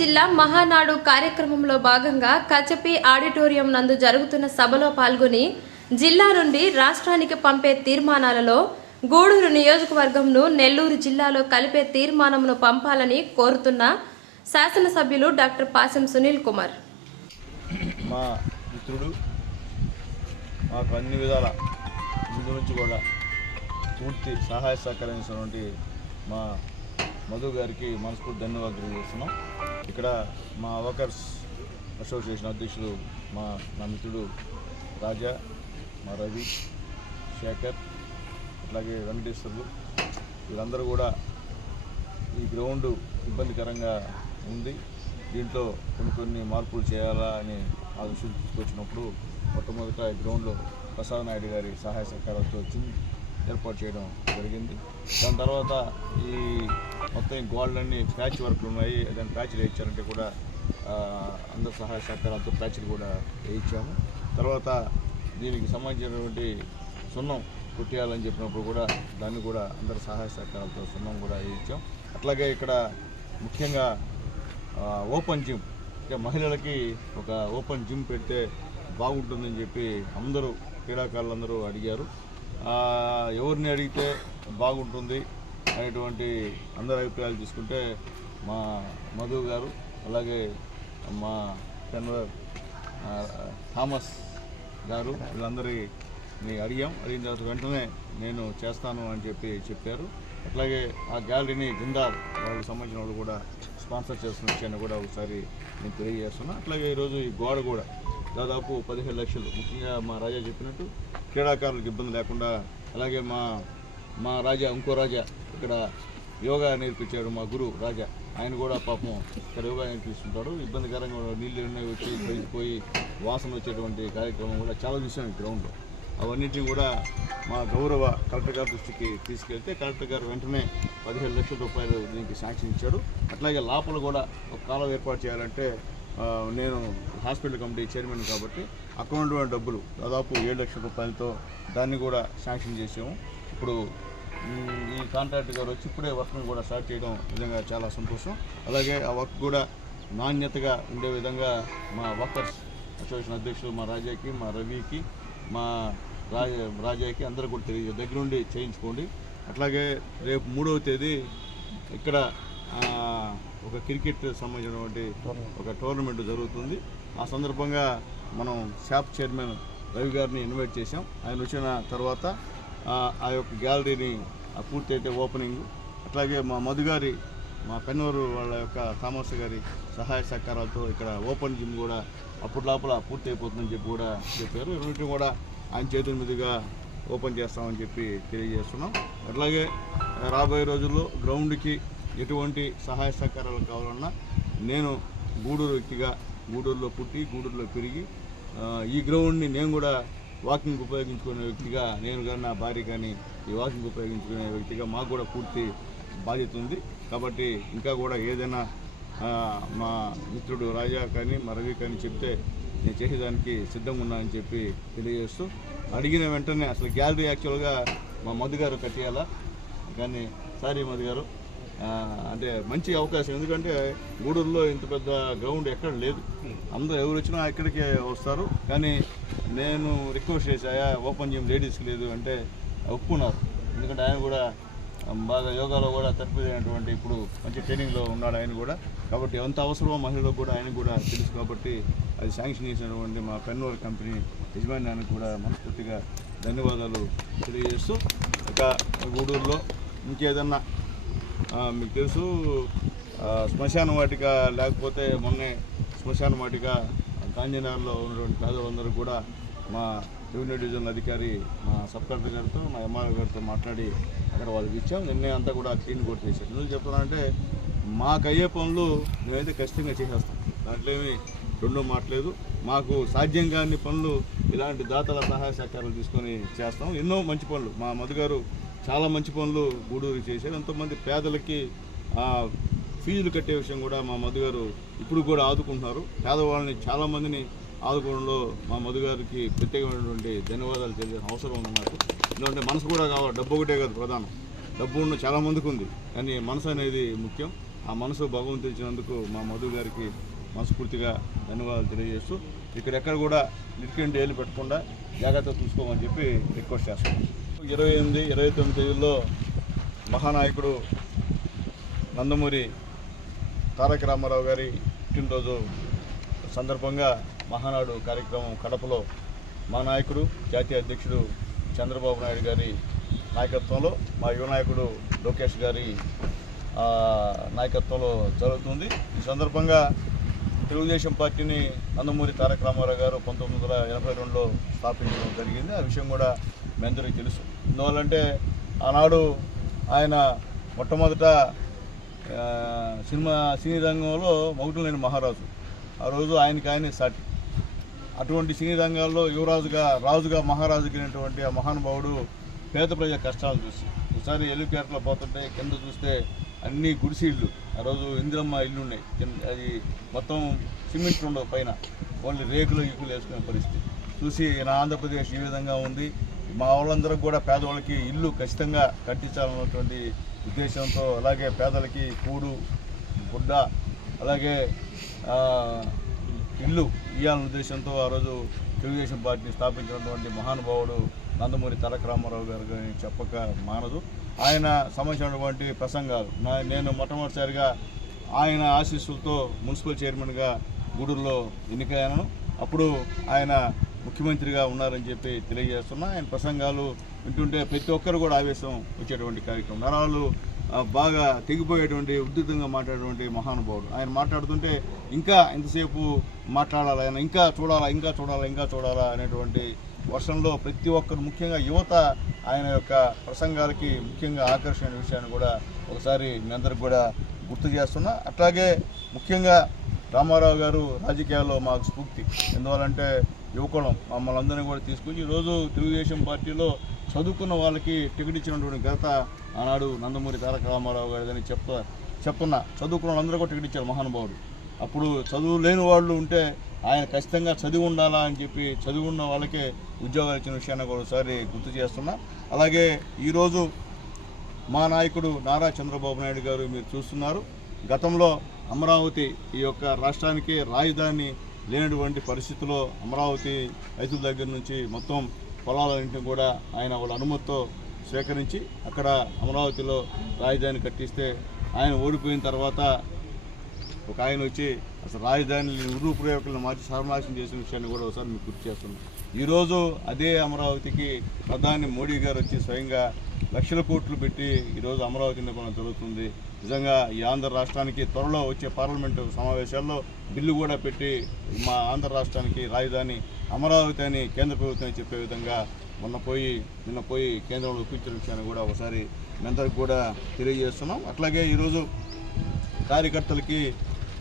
జిల్లా మహానాడు కార్యక్రమంలో భాగంగా కచపి ఆడిటోరియం నందు జరుగుతున్న సభలో పాల్గొని జిల్లా నుండి రాష్ట్రానికి పంపే తీర్మానాలలో గూడూరు నియోజకవర్గంను నెల్లూరు జిల్లాలో కలిపే తీర్మానంను పంపాలని కోరుతున్న శాసనసభ్యులు డాక్టర్ పాసెం సునీల్ కుమార్. మా మిత్రుడు మాకు అన్ని విధాల ముందు నుంచి కూడా పూర్తి సహాయ సహకరించినటువంటి మా మధు గారికి మనస్ఫూర్తి ధన్యవాదాలు చేస్తున్నాం ఇక్కడ మా వర్కర్స్ అసోసియేషన్ అధ్యక్షులు మా నా మిత్రుడు రాజా మా రవి శేఖర్ అట్లాగే వెంకటేశ్వర్లు వీళ్ళందరూ కూడా ఈ గ్రౌండ్ ఇబ్బందికరంగా ఉంది. దీంట్లో కొన్ని కొన్ని మార్పులు చేయాలా అని ఆలోచన తీసుకొచ్చినప్పుడు మొట్టమొదట ఈ గ్రౌండ్లో ప్రసాద్ నాయుడు గారి సహాయ సహకారాలతో వచ్చింది. ఏర్పాటు చేయడం జరిగింది. దాని తర్వాత ఈ మొత్తం ఈ అన్ని ప్యాచ్ వర్క్లు ఉన్నాయి. దాని ప్యాచ్లు వేయించారంటే కూడా అందరి సహాయ సహకారాలతో ప్యాచ్లు కూడా వేయించాము. తర్వాత దీనికి సంబంధించినటువంటి సున్నం కుట్టియాలని చెప్పినప్పుడు కూడా దాన్ని కూడా అందరి సహాయ సహకారాలతో సున్నం కూడా వేయించాం. అట్లాగే ఇక్కడ ముఖ్యంగా ఓపెన్ జిమ్ అంటే మహిళలకి ఒక ఓపెన్ జిమ్ పెడితే బాగుంటుందని చెప్పి అందరూ క్రీడాకారులందరూ అడిగారు. ఎవరిని అడిగితే బాగుంటుంది అనేటువంటి అందరి అభిప్రాయాలు తీసుకుంటే మా మధు గారు అలాగే మా కన్వర్ థామస్ గారు వీళ్ళందరినీ అడిగాం. అడిగిన తర్వాత వెంటనే నేను చేస్తాను అని చెప్పి చెప్పారు. అట్లాగే ఆ గ్యాలరీని జిందాల్ వాళ్ళకి సంబంధించిన వాళ్ళు కూడా స్పాన్సర్ చేస్తున్న విషయాన్ని కూడా ఒకసారి నేను తెలియజేస్తున్నాను అట్లాగే ఈరోజు ఈ గోడ కూడా దాదాపు పదిహేడు లక్షలు. ముఖ్యంగా మా రాజా చెప్పినట్టు క్రీడాకారులకు ఇబ్బంది లేకుండా అలాగే మా మా రాజా ఇంకో రాజా ఇక్కడ యోగా నేర్పించాడు మా గురువు రాజా. ఆయన కూడా పాపం ఇక్కడ యోగా నేర్పిస్తుంటాడు. ఇబ్బందికరంగా నీళ్ళు ఉన్నాయి వచ్చి పోయి వాసన వచ్చేటువంటి కార్యక్రమం కూడా చాలా చూసాం గ్రౌండ్లో. అవన్నిటిని కూడా మా గౌరవ కలెక్టర్ గారి దృష్టికి తీసుకెళ్తే కలెక్టర్ గారు వెంటనే పదిహేడు లక్షల రూపాయలు దీనికి శాంక్షన్ ఇచ్చాడు. అట్లాగే లోపల కూడా ఒక కాలం ఏర్పాటు చేయాలంటే నేను హాస్పిటల్ కమిటీ చైర్మన్ కాబట్టి అకౌంట్లో డబ్బులు దాదాపు ఏడు లక్షల రూపాయలతో దాన్ని కూడా శాంక్షన్ చేసాము ఇప్పుడు ఈ కాంట్రాక్టర్ గారు వచ్చి ఇప్పుడే వర్క్ను కూడా స్టార్ట్ చేయడం నిజంగా చాలా సంతోషం. అలాగే ఆ వర్క్ కూడా నాణ్యతగా ఉండే విధంగా మా వర్కర్స్ అసోసియేషన్ అధ్యక్షులు మా రాజాకి మా రవికి మా రాజ రాజాకి అందరూ కూడా తెలియజే దగ్గరుండి చేయించుకోండి. అట్లాగే రేపు మూడవ తేదీ ఇక్కడ ఒక క్రికెట్ సంబంధించినటువంటి ఒక టోర్నమెంట్ జరుగుతుంది. ఆ సందర్భంగా మనం షాప్ చైర్మన్ రవి గారిని ఇన్వైట్ చేశాం. ఆయన వచ్చిన తర్వాత ఆ, యొక్క గ్యాలరీని ఆ పూర్తి అయితే ఓపెనింగ్. అట్లాగే మా మధు గారి మా పెన్నూరు వాళ్ళ యొక్క థామస్ గారి సహాయ సహకారాలతో ఇక్కడ ఓపెన్ జిమ్ కూడా అప్పుడు లోపల పూర్తి అయిపోతుందని చెప్పి కూడా చెప్పారు. రెండింటిని కూడా ఆయన చేతుల మీదుగా ఓపెన్ చేస్తామని చెప్పి తెలియజేస్తున్నాం. అట్లాగే రాబోయే రోజుల్లో గ్రౌండ్కి ఎటువంటి సహాయ సహకారాలు కావాలన్నా నేను గూడూరు వ్యక్తిగా గూడూరులో పుట్టి గూడూరులో పెరిగి ఈ గ్రౌండ్ని నేను కూడా వాకింగ్ ఉపయోగించుకునే వ్యక్తిగా నేను కానీ నా భార్య కానీ ఈ వాకింగ్ ఉపయోగించుకునే వ్యక్తిగా మాకు కూడా పూర్తి బాధ్యత ఉంది. కాబట్టి ఇంకా కూడా ఏదైనా మా మిత్రుడు రాజా కానీ మా రవి కానీ చెప్తే నేను చేసేదానికి సిద్ధంగా ఉన్నా అని చెప్పి తెలియజేస్తూ అడిగిన వెంటనే అసలు గ్యాలరీ యాక్చువల్గా మా మధు గారు కట్టేయాలా? కానీ సారీ మధు గారు అంటే మంచి అవకాశం. ఎందుకంటే గూడూరులో ఇంత పెద్ద గ్రౌండ్ ఎక్కడ లేదు. అందరూ ఎవరు వచ్చినా ఇక్కడికే వస్తారు. కానీ నేను రిక్వెస్ట్ చేశాయా ఓపెన్ జిమ్ లేడీస్కి లేదు అంటే ఒప్పుకున్నారు. ఎందుకంటే ఆయన కూడా బాగా యోగాలో కూడా తప్పిదైనటువంటి ఇప్పుడు మంచి ట్రైనింగ్లో ఉన్నాడు ఆయన కూడా. కాబట్టి ఎంత అవసరమో మహిళలకు కూడా ఆయన కూడా తెలుసు కాబట్టి అది శాంక్షన్ చేసినటువంటి మా పెన్నూరు కంపెనీ యజమాన్యానికి కూడా మనస్ఫూర్తిగా ధన్యవాదాలు తెలియజేస్తూ ఇక గూడూరులో ఇంకేదన్నా మీకు తెలుసు శ్మశాన వాటిక లేకపోతే మొన్నే శ్మశాన వాటిక గాంధీనగర్లో ఉన్నటువంటి పేదలందరూ కూడా మా రెవెన్యూ డివిజన్ అధికారి మా సబ్ కలెక్టర్ గారితో మా ఎంఆర్ఓ గారితో మాట్లాడి అక్కడ వాళ్ళకి ఇచ్చాం. నిన్నే అంతా కూడా క్లీన్ కూడా చేశాం ఎందుకు చెప్తున్నానంటే మాకు అయ్యే పనులు మేమైతే ఖచ్చితంగా చేసేస్తాం. దాంట్లో ఏమి రెండో మాట్లేదు మాకు సాధ్యం కాని పనులు ఇలాంటి దాతల సహాయ సహకారాలు తీసుకొని చేస్తాం. ఎన్నో మంచి పనులు. మా మధు గారు చాలా మంచి పనులు గూడూరు చేశారు. ఎంతోమంది పేదలకి ఫీజులు కట్టే విషయం కూడా మా మధు గారు ఇప్పుడు కూడా ఆదుకుంటున్నారు. పేదవాళ్ళని చాలామందిని ఆదుకోవడంలో మా మధు గారికి ప్రత్యేకమైనటువంటి ధన్యవాదాలు తెలియని అవసరం ఉంది నాకు. ఎందుకంటే మనసు కూడా కావాలి. డబ్బు ఒకటే కాదు ప్రధానం. డబ్బు ఉన్న చాలా మందికి ఉంది. కానీ మనసు అనేది ముఖ్యం. ఆ మనసు భగవంతుడు ఇచ్చినందుకు మా మధు గారికి మనస్ఫూర్తిగా ధన్యవాదాలు తెలియజేస్తూ ఇక్కడెక్కడ కూడా లిటికెంట్ ఏళ్ళు పెట్టకుండా జాగ్రత్త చూసుకోమని చెప్పి రిక్వెస్ట్ చేస్తున్నాం ఇరవై ఎనిమిది ఇరవై తొమ్మిది తేదీల్లో మహానాయకుడు నందమూరి తారక రామారావు గారి పుట్టినరోజు సందర్భంగా మహానాడు కార్యక్రమం కడపలో మా నాయకుడు జాతీయ అధ్యక్షుడు చంద్రబాబు నాయుడు గారి నాయకత్వంలో మా యువ నాయకుడు లోకేష్ గారి నాయకత్వంలో జరుగుతుంది. ఈ సందర్భంగా తెలుగుదేశం పార్టీని నందమూరి తారక రామారావు గారు పంతొమ్మిది వందల ఎనభై రెండులో స్థాపించడం జరిగింది. ఆ విషయం కూడా మీ అందరికీ తెలుసు. ఎందువల్లంటే ఆనాడు ఆయన మొట్టమొదట సినిమా సినీ రంగంలో మగుటం లేని మహారాజు. ఆ రోజు ఆయనకి ఆయనే సాటి. అటువంటి సినీ రంగాల్లో యువరాజుగా రాజుగా మహారాజుకి అయినటువంటి ఆ మహానుభావుడు పేద ప్రజల కష్టాలు చూసి. ఒకసారి ఎలిపేటలో పోతుంటే కింద చూస్తే అన్ని గుడిసీళ్ళు. ఆ రోజు ఇందిరమ్మ ఇల్లు ఉన్నాయి కింద అది మొత్తం సిమెంట్ ఉండవు పైన. ఓన్లీ రేకులు ఈకులు వేసుకునే పరిస్థితి. చూసి నా ఆంధ్రప్రదేశ్ ఈ విధంగా ఉంది. మా వాళ్ళందరికీ కూడా పేదవాళ్ళకి ఇల్లు ఖచ్చితంగా కట్టించాలన్నటువంటి ఉద్దేశంతో అలాగే పేదలకి కూడు గుడ్డ అలాగే ఇల్లు ఇవ్వాలన్న ఉద్దేశంతో ఆ రోజు తెలుగుదేశం పార్టీని స్థాపించినటువంటి మహానుభావుడు నందమూరి తారక రామారావు గారు చెప్పక మానదు. ఆయన సంబంధించినటువంటి ప్రసంగాలు. నా నేను మొట్టమొదటిసారిగా ఆయన ఆశీస్సులతో మున్సిపల్ చైర్మన్గా గూడూరులో ఎన్నికయ్యాను. అప్పుడు ఆయన ముఖ్యమంత్రిగా ఉన్నారని చెప్పి తెలియజేస్తున్నా. ఆయన ప్రసంగాలు వింటుంటే ప్రతి ఒక్కరు కూడా ఆవేశం వచ్చేటువంటి కార్యక్రమం. నరాలు బాగా తెగిపోయేటువంటి ఉద్ధృతంగా మాట్లాడేటువంటి మహానుభావుడు. ఆయన మాట్లాడుతుంటే ఇంకా ఎంతసేపు మాట్లాడాలి ఆయన ఇంకా చూడాలా ఇంకా చూడాలా ఇంకా చూడాలా అనేటువంటి వర్షంలో ప్రతి ఒక్కరు ముఖ్యంగా యువత ఆయన యొక్క ప్రసంగాలకి ముఖ్యంగా ఆకర్షణ విషయాన్ని కూడా ఒకసారి మీ అందరికి కూడా గుర్తు చేస్తున్నా. అట్లాగే ముఖ్యంగా రామారావు గారు రాజకీయాల్లో మాకు స్ఫూర్తి. ఎందువల్లంటే యువకులం. మమ్మల్ని అందరినీ కూడా తీసుకొచ్చి ఈరోజు తెలుగుదేశం పార్టీలో చదువుకున్న వాళ్ళకి టికెట్ ఇచ్చినటువంటి ఘనత ఆనాడు నందమూరి తారక రామారావు గారు అని చెప్తా చెప్తున్నా చదువుకున్న వాళ్ళందరూ కూడా టికెట్ ఇచ్చారు మహానుభావుడు. అప్పుడు చదువు లేని వాళ్ళు ఉంటే ఆయన ఖచ్చితంగా చదివి ఉండాలా అని చెప్పి చదివి ఉన్న వాళ్ళకే ఉద్యోగాలు ఇచ్చిన విషయాన్ని కూడా ఒకసారి గుర్తు చేస్తున్నా. అలాగే ఈరోజు మా నాయకుడు నారా చంద్రబాబు నాయుడు గారు మీరు చూస్తున్నారు. గతంలో అమరావతి ఈ యొక్క రాష్ట్రానికి రాజధాని లేనటువంటి పరిస్థితిలో అమరావతి రైతుల దగ్గర నుంచి మొత్తం పొలాలన్నింటినీ కూడా ఆయన వాళ్ళ అనుమతితో స్వీకరించి అక్కడ అమరావతిలో రాజధాని కట్టిస్తే ఆయన ఓడిపోయిన తర్వాత ఒక ఆయన వచ్చి అసలు రాజధాని ఉరు మార్చి సర్వనాశనం చేసిన విషయాన్ని కూడా ఒకసారి మీకు గుర్తు చేస్తున్నాం ఈరోజు అదే అమరావతికి ప్రధాని మోడీ గారు వచ్చి స్వయంగా లక్షల కోట్లు పెట్టి ఈరోజు అమరావతి నిర్మాణం జరుగుతుంది. నిజంగా ఈ ఆంధ్ర రాష్ట్రానికి త్వరలో వచ్చే పార్లమెంటు సమావేశాల్లో బిల్లు కూడా పెట్టి మా ఆంధ్ర రాష్ట్రానికి రాజధాని అమరావతి అని కేంద్ర ప్రభుత్వం చెప్పే విధంగా మొన్న పోయి నిన్న పోయి కేంద్రంలో ఒప్పించిన విషయాన్ని కూడా ఒకసారి మీ అందరికి కూడా తెలియజేస్తున్నాం. అట్లాగే ఈరోజు కార్యకర్తలకి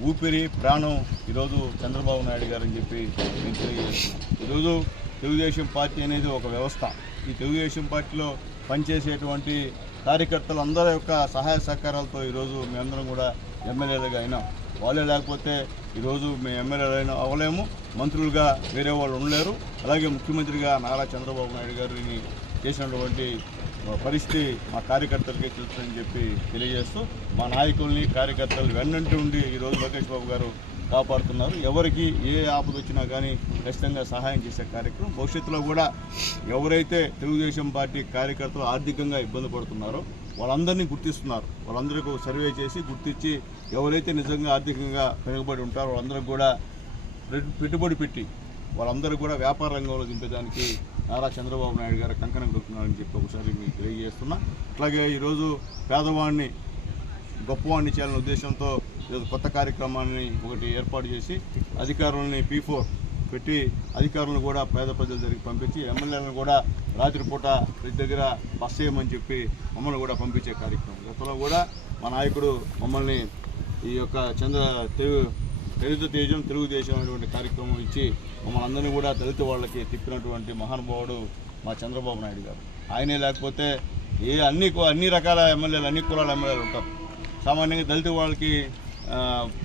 ఊపిరి ప్రాణం ఈరోజు చంద్రబాబు నాయుడు గారు అని చెప్పి నేను తెలియజేస్తున్నాను ఈరోజు తెలుగుదేశం పార్టీ అనేది ఒక వ్యవస్థ. ఈ తెలుగుదేశం పార్టీలో పనిచేసేటువంటి కార్యకర్తలు అందరి యొక్క సహాయ సహకారాలతో ఈరోజు మేమందరం కూడా ఎమ్మెల్యేలుగా అయినాం. వాళ్ళే లేకపోతే ఈరోజు మేము ఎమ్మెల్యేలు అయినా అవ్వలేము. మంత్రులుగా వేరే వాళ్ళు ఉండలేరు. అలాగే ముఖ్యమంత్రిగా నారా చంద్రబాబు నాయుడు గారిని చేసినటువంటి పరిస్థితి మా కార్యకర్తలకే తెలుస్తుందని చెప్పి తెలియజేస్తూ మా నాయకుల్ని కార్యకర్తలు వెన్నంటి ఉండి ఈరోజు లోకేష్ బాబు గారు కాపాడుతున్నారు. ఎవరికి ఏ ఆపద వచ్చినా కానీ ఖచ్చితంగా సహాయం చేసే కార్యక్రమం. భవిష్యత్తులో కూడా ఎవరైతే తెలుగుదేశం పార్టీ కార్యకర్తలు ఆర్థికంగా ఇబ్బంది పడుతున్నారో వాళ్ళందరినీ గుర్తిస్తున్నారు. వాళ్ళందరికీ సర్వే చేసి గుర్తించి ఎవరైతే నిజంగా ఆర్థికంగా వెనుకబడి ఉంటారో వాళ్ళందరికీ కూడా పెట్టుబడి పెట్టి వాళ్ళందరూ కూడా వ్యాపార రంగంలో దింపేదానికి నారా చంద్రబాబు నాయుడు గారు కంకణం కడుతున్నారని చెప్పి ఒకసారి మీకు తెలియజేస్తున్నా. అట్లాగే ఈరోజు పేదవాడిని గొప్పవాడిని చేయాలనే ఉద్దేశంతో కొత్త కార్యక్రమాన్ని ఒకటి ఏర్పాటు చేసి అధికారులని పీ ఫోర్ పెట్టి అధికారులను కూడా పేద ప్రజల దగ్గరికి పంపించి ఎమ్మెల్యేలను కూడా రాత్రిపూట ప్రతి దగ్గర బస్ చేయమని చెప్పి మమ్మల్ని కూడా పంపించే కార్యక్రమం. గతంలో కూడా మా నాయకుడు మమ్మల్ని ఈ యొక్క చంద్ర తెలుగు దళిత తేజం తెలుగుదేశం అనేటువంటి కార్యక్రమం ఇచ్చి మమ్మల్ని అందరినీ కూడా దళిత వాళ్ళకి తిప్పినటువంటి మహానుభావుడు మా చంద్రబాబు నాయుడు గారు. ఆయనే లేకపోతే ఏ అన్ని అన్ని రకాల ఎమ్మెల్యేలు అన్ని కులాల ఎమ్మెల్యేలు ఉంటారు. సామాన్యంగా దళిత వాళ్ళకి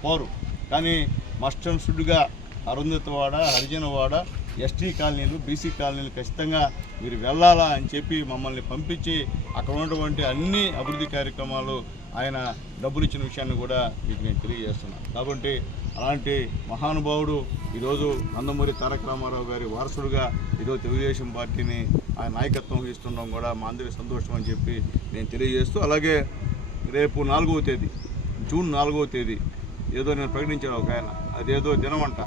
పోరు. కానీ మస్ట్ అండ్ అరుంధతవాడ హరిజనవాడ ఎస్టీ కాలనీలు బీసీ కాలనీలు ఖచ్చితంగా మీరు వెళ్ళాలా అని చెప్పి మమ్మల్ని పంపించి అక్కడ ఉన్నటువంటి అన్ని అభివృద్ధి కార్యక్రమాలు ఆయన డబ్బులు ఇచ్చిన విషయాన్ని కూడా మీకు నేను తెలియజేస్తున్నాను. కాబట్టి అలాంటి మహానుభావుడు ఈరోజు నందమూరి తారక రామారావు గారి వారసుడుగా ఈరోజు తెలుగుదేశం పార్టీని ఆయన నాయకత్వం వహిస్తుండడం కూడా మా అందరి సంతోషం అని చెప్పి నేను తెలియజేస్తూ అలాగే రేపు నాలుగవ తేదీ జూన్ నాలుగవ తేదీ ఏదో నేను ప్రకటించాను ఒక ఆయన. అదేదో దినం అంట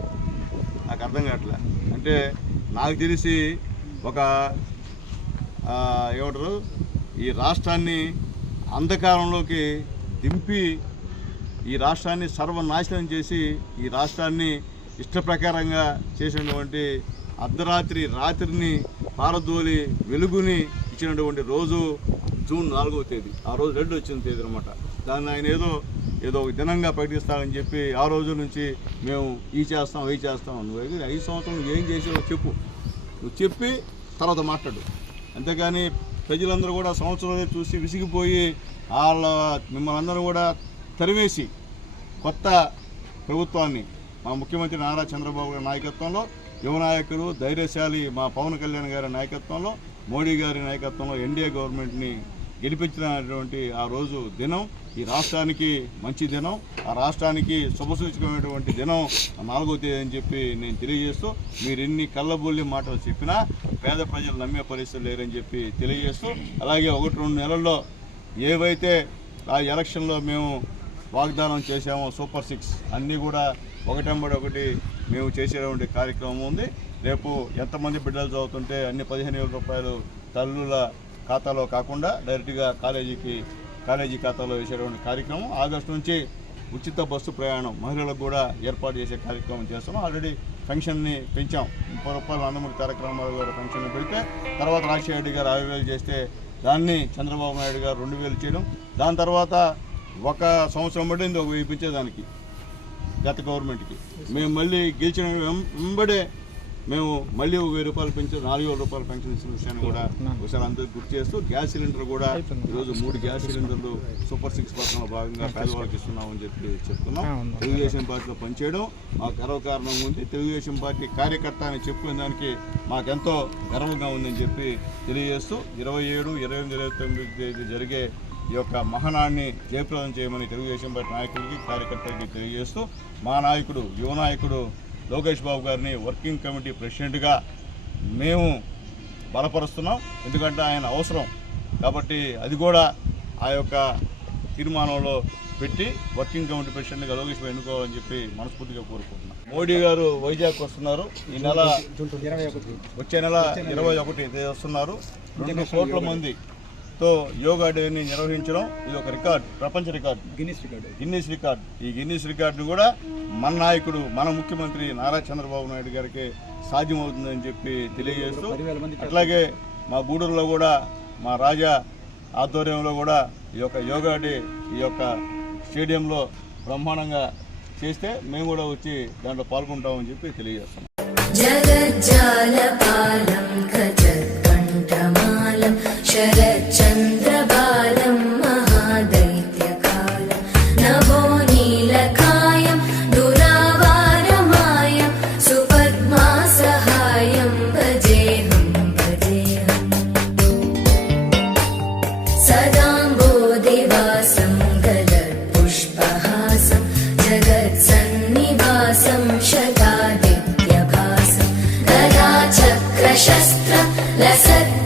నాకు అర్థం కావట్లే. అంటే నాకు తెలిసి ఒక ఏమంటారు? ఈ రాష్ట్రాన్ని అంధకారంలోకి దింపి ఈ రాష్ట్రాన్ని సర్వనాశనం చేసి ఈ రాష్ట్రాన్ని ఇష్టప్రకారంగా చేసినటువంటి అర్ధరాత్రి రాత్రిని పారదోలి వెలుగుని ఇచ్చినటువంటి రోజు జూన్ నాలుగవ తేదీ. ఆ రోజు రెడ్ వచ్చిన తేదీ అనమాట దాన్ని ఆయన ఏదో ఏదో ఒక దినంగా ప్రకటిస్తానని చెప్పి ఆ రోజు నుంచి మేము ఈ చేస్తాం అవి చేస్తాం నువ్వు ఐదు సంవత్సరం ఏం చేసావో చెప్పు. నువ్వు చెప్పి తర్వాత మాట్లాడు. అంతేకాని ప్రజలందరూ కూడా సంవత్సరం చూసి విసిగిపోయి వాళ్ళ మిమ్మల్ని అందరూ కూడా తరివేసి కొత్త ప్రభుత్వాన్ని మా ముఖ్యమంత్రి నారా చంద్రబాబు గారి నాయకత్వంలో యువ నాయకుడు ధైర్యశాలి మా పవన్ కళ్యాణ్ గారి నాయకత్వంలో మోడీ గారి నాయకత్వంలో ఎన్డీఏ గవర్నమెంట్ని గెలిపించినటువంటి ఆ రోజు దినం ఈ రాష్ట్రానికి మంచి దినం ఆ రాష్ట్రానికి శుభసూచకమైనటువంటి దినం నాలుగో తేదీ అని చెప్పి నేను తెలియజేస్తూ మీరు ఎన్ని కళ్ళబొల్లి మాటలు చెప్పినా పేద ప్రజలు నమ్మే పరిస్థితి లేరని చెప్పి తెలియజేస్తూ అలాగే ఒకటి రెండు నెలల్లో ఏవైతే ఆ ఎలక్షన్లో మేము వాగ్దానం చేశామో సూపర్ సిక్స్ అన్నీ కూడా ఒకటెంబడి ఒకటి మేము చేసేటువంటి కార్యక్రమం ఉంది. రేపు ఎంతమంది బిడ్డలు చదువుతుంటే అన్ని పదిహేను వేల రూపాయలు తల్లుల ఖాతాలో కాకుండా డైరెక్ట్గా కాలేజీకి కాలేజీ ఖాతాలో వేసేటువంటి కార్యక్రమం. ఆగస్టు నుంచి ఉచిత బస్సు ప్రయాణం మహిళలకు కూడా ఏర్పాటు చేసే కార్యక్రమం చేస్తాం ఆల్రెడీ పెన్షన్ని పెంచాం. ముప్పై రూపాయలు నందమూరి తారక రామారావు గారు పెన్షన్ పెడితే తర్వాత రాజశేఖర రెడ్డి గారు ఆరు వేలు చేస్తే దాన్ని చంద్రబాబు నాయుడు గారు రెండు వేలు చేయడం దాని తర్వాత ఒక సంవత్సరం పడింది ఒక వేయించేదానికి గత గవర్నమెంట్కి. మేము మళ్ళీ గెలిచిన వెం- వెంబడే మేము మళ్ళీ ఒక వెయ్యి రూపాయలు పెంచి నాలుగు వేల రూపాయలు పెన్షన్ ఇచ్చిన విషయాన్ని కూడా ఒకసారి అందరికి గుర్తు చేస్తూ గ్యాస్ సిలిండర్ కూడా ఈరోజు మూడు గ్యాస్ సిలిండర్లు సూపర్ సిక్స్ పథకంలో భాగంగా పేదవాళ్ళకి ఇస్తున్నామని చెప్పి చెప్తున్నాం. తెలుగుదేశం పార్టీలో పనిచేయడం మాకు గర్వకారణం ఉంది. తెలుగుదేశం పార్టీ కార్యకర్త అని చెప్పుకునే దానికి మాకెంతో గర్వంగా ఉందని చెప్పి తెలియజేస్తూ ఇరవై ఏడు ఇరవై ఎనిమిది ఇరవై తొమ్మిది తేదీ జరిగే ఈ యొక్క మహానాన్ని జయప్రదం చేయమని తెలుగుదేశం పార్టీ నాయకులకి కార్యకర్తలకి తెలియజేస్తూ మా నాయకుడు యువ నాయకుడు లోకేష్ బాబు గారిని వర్కింగ్ కమిటీ ప్రెసిడెంట్గా మేము బలపరుస్తున్నాం. ఎందుకంటే ఆయన అవసరం. కాబట్టి అది కూడా ఆ యొక్క తీర్మానంలో పెట్టి వర్కింగ్ కమిటీ ప్రెసిడెంట్గా లోకేష్ బాబు ఎన్నుకోవాలని చెప్పి మనస్ఫూర్తిగా కోరుకుంటున్నాం. మోడీ గారు వైజాగ్ వస్తున్నారు. ఈ నెల వచ్చే నెల ఇరవై ఒకటి వస్తున్నారు. రెండు కోట్ల తో యోగా డేని నిర్వహించడం ఇది ఒక రికార్డు ప్రపంచ record. Guinness record Guinness record ఈ గిన్నీస్ రికార్డును కూడా మన నాయకుడు మన ముఖ్యమంత్రి నారా చంద్రబాబు నాయుడు గారికి సాధ్యమవుతుందని చెప్పి తెలియజేస్తూ అట్లాగే మా గూడూరులో కూడా మా రాజా ఆధ్వర్యంలో కూడా ఈ యొక్క యోగా డే ఈ యొక్క స్టేడియంలో బ్రహ్మాండంగా చేస్తే మేము కూడా వచ్చి దాంట్లో పాల్గొంటామని చెప్పి తెలియజేస్తున్నాం. शरच्चन्द्रबालं महादैत्यकालं नभो नीलकायं दुरावारमायं सुपद्मासहायं भजेऽहं भजेऽहम् सदाम्बोदिवासं गलत्पुष्पहासं जगत्सन्निवासं शतादित्यभासं गदाचक्रशस्त्र लसत्पीतवस्त्रं